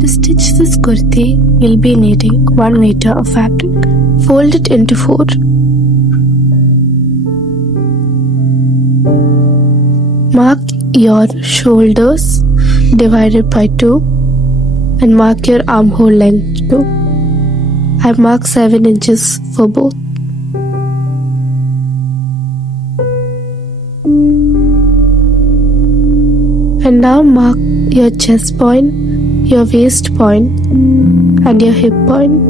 To stitch this kurti, you'll be needing 1 meter of fabric. Fold it into 4. Mark your shoulders divided by 2 and mark your armhole length too. I've marked 7 inches for both. And now mark your chest point, your waist point and your hip point.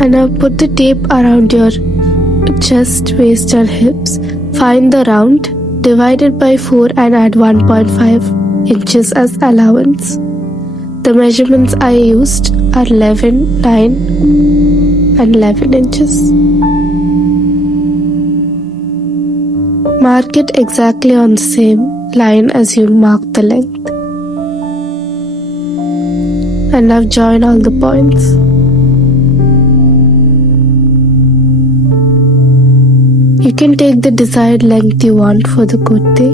And now put the tape around your chest, waist and hips. Find the round, divide it by 4 and add 1.5 inches as allowance. The measurements I used are 11, 9 and 11 inches. Mark it exactly on the same line as you mark the length. And now join all the points. You can take the desired length you want for the kurti.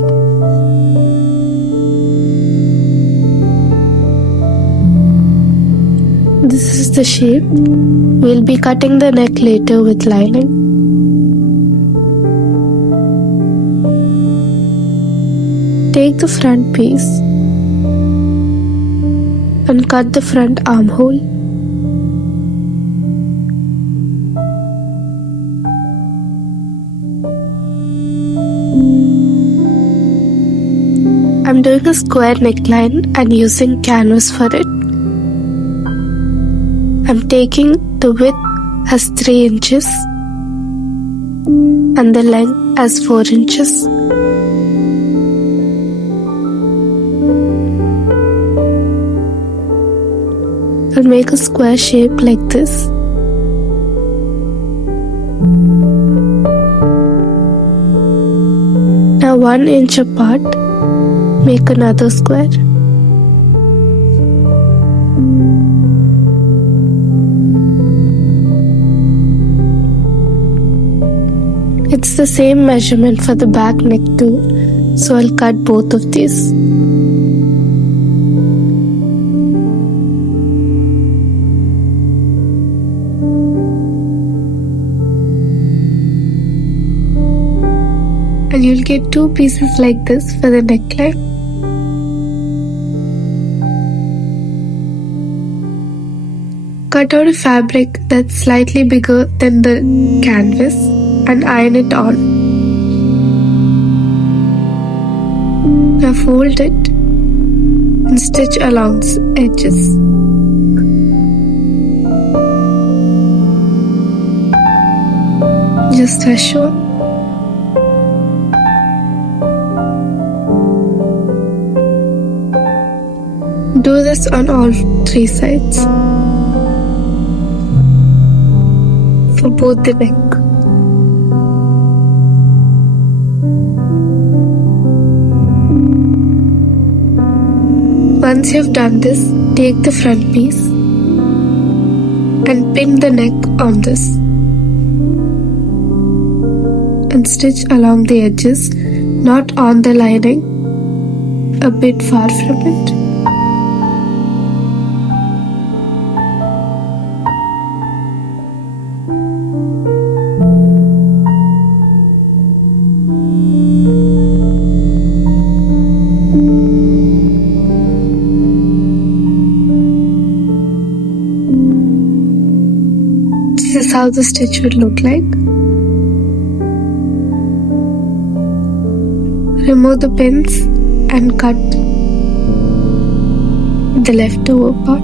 This is the shape. We'll be cutting the neck later with lining. Take the front piece and cut the front armhole. I'm doing a square neckline and using canvas for it. I'm taking the width as 3 inches and the length as 4 inches. I'll make a square shape like this. Now 1 inch apart, make another square. It's the same measurement for the back neck too, so I'll cut both of these. And you'll get 2 pieces like this for the neckline. Cut out a fabric that's slightly bigger than the canvas and iron it on. Now fold it and stitch along the edges. Just as shown. Do this on all 3 sides for both the neck. Once you've done this, take the front piece and pin the neck on this and stitch along the edges, not on the lining, a bit far from it. This is how the stitch would look like. Remove the pins and cut the leftover part.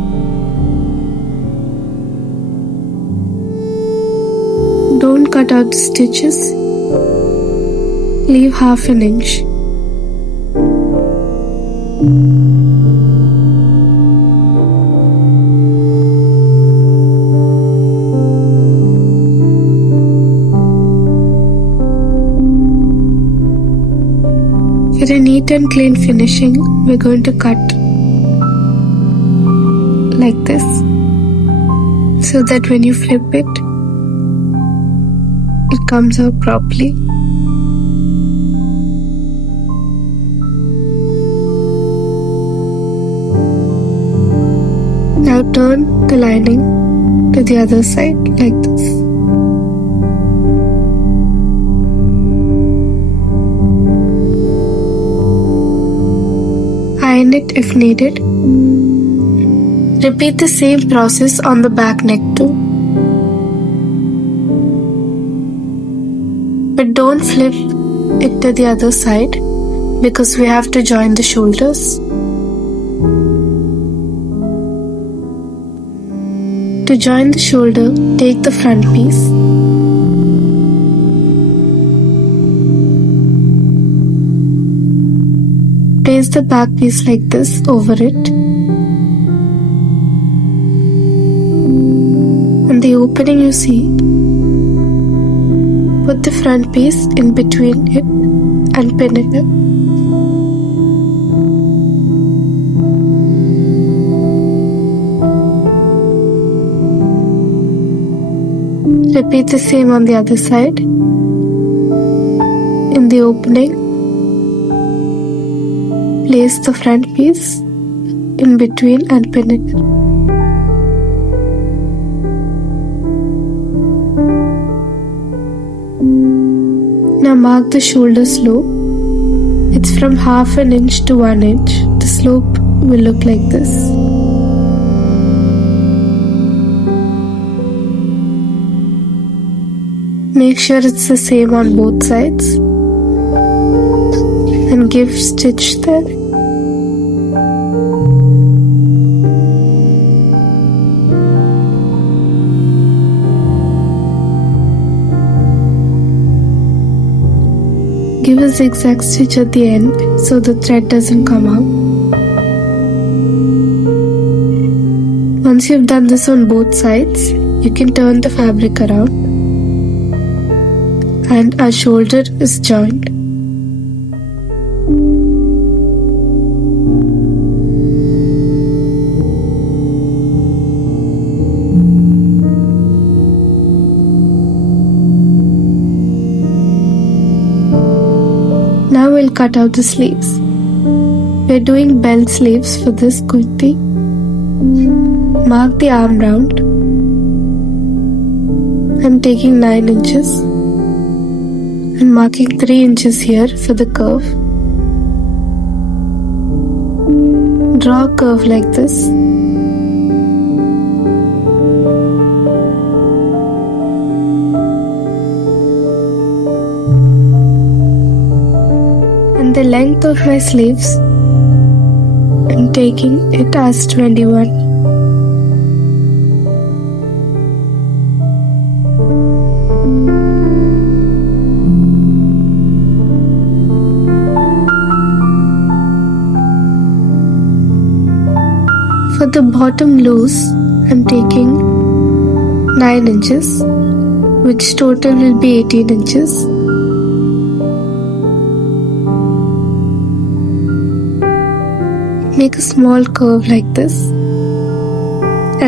Don't cut out the stitches. Leave half an inch. For a neat and clean finishing, we're going to cut like this, so that when you flip it, it comes out properly. joining to the other side like this. Iron it if needed. Repeat the same process on the back neck too. But don't flip it to the other side because we have to join the shoulders. To join the shoulder, take the front piece. Place the back piece like this over it. And the opening you see, put the front piece in between it and pin it up. Repeat the same on the other side. In the opening, place the front piece in between and pin it. Now mark the shoulder slope. It's from 1/2 inch to 1 inch. The slope will look like this. Make sure it's the same on both sides and give stitch there. Give a zigzag stitch at the end so the thread doesn't come out. Once you've done this on both sides, you can turn the fabric around and our shoulder is joined. Now we'll cut out the sleeves. We're doing belt sleeves for this kurti. Mark the arm round. I'm taking 9 inches and marking 3 inches here for the curve. Draw a curve like this. And the length of my sleeves, I'm taking it as 21. For the bottom loose, I'm taking 9 inches, which total will be 18 inches. Make a small curve like this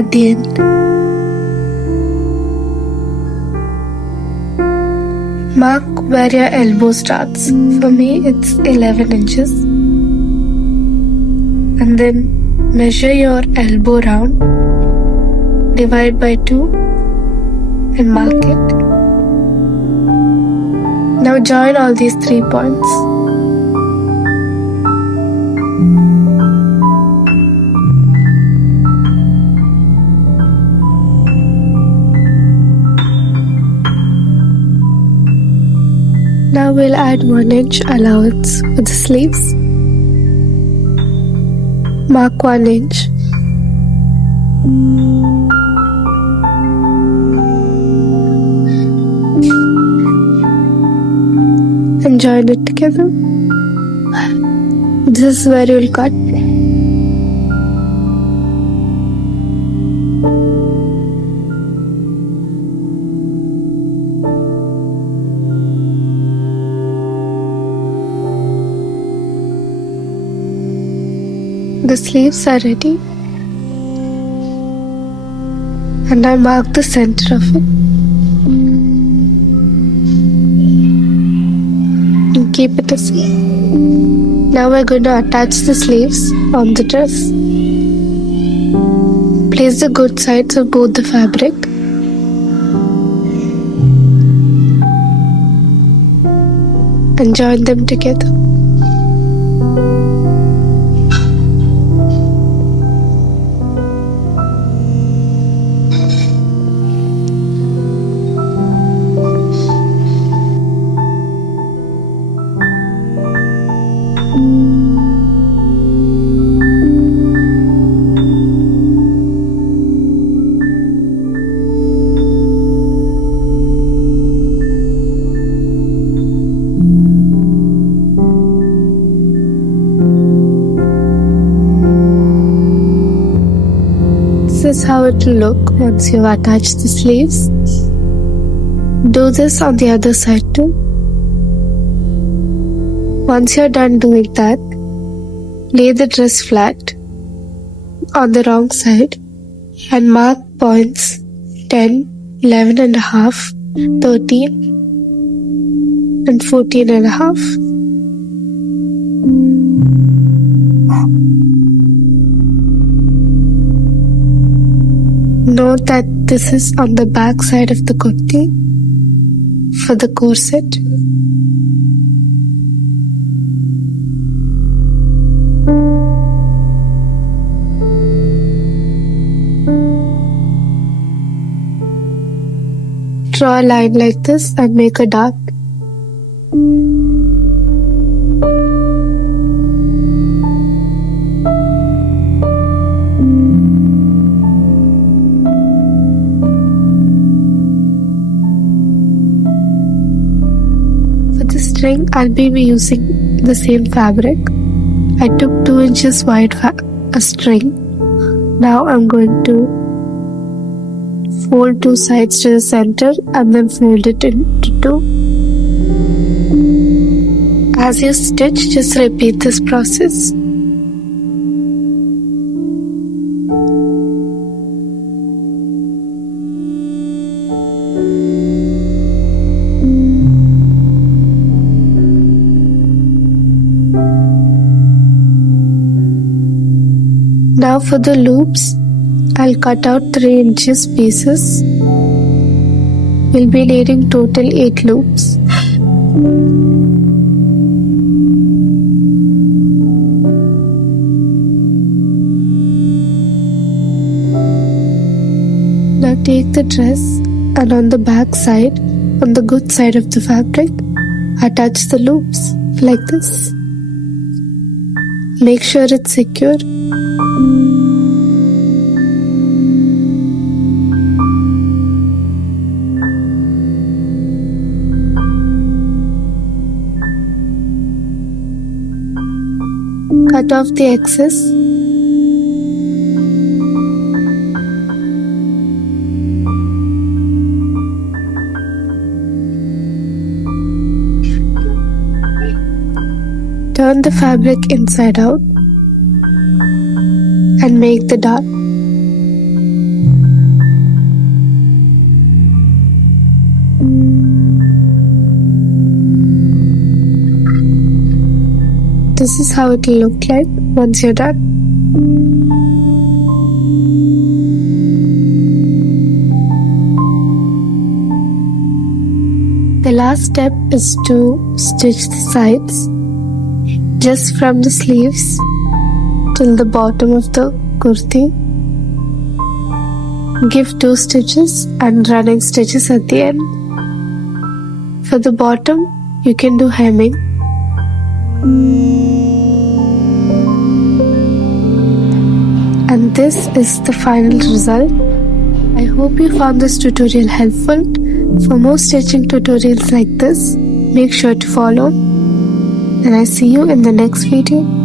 at the end. Mark where your elbow starts. For me, it's 11 inches. And then measure your elbow round, divide by 2 and mark it. Now join all these 3 points. Now we'll add 1 inch allowance for the sleeves. Mark 1 inch. And join it together. This is where you'll cut. The sleeves are ready and I mark the center of it and keep it aside. Now we're going to attach the sleeves on the dress. Place the good sides of both the fabric and join them together. This is how it will look once you've attached the sleeves. Do this on the other side too. Once you're done doing that, lay the dress flat on the wrong side and mark points 10, 11 and a half, 13 and 14 and a half. Note that this is on the back side of the kurti for the corset. Draw a line like this and make a dot. String, I'll be using the same fabric. I took 2 inches wide a string. Now I'm going to fold 2 sides to the center and then fold it into 2. As you stitch, just repeat this process. Now for the loops, I'll cut out 3 inches pieces. We'll be needing total 8 loops. Now take the dress and on the back side, on the good side of the fabric, attach the loops like this. Make sure it's secure. Cut off the excess. Turn the fabric inside out and make the dot. This is how it will look like once you're done. The last step is to stitch the sides just from the sleeves till the bottom of the kurti. Give 2 stitches and running stitches at the end. For the bottom, you can do hemming. And this is the final result. I hope you found this tutorial helpful. For more stitching tutorials like this, make sure to follow. And I see you in the next video.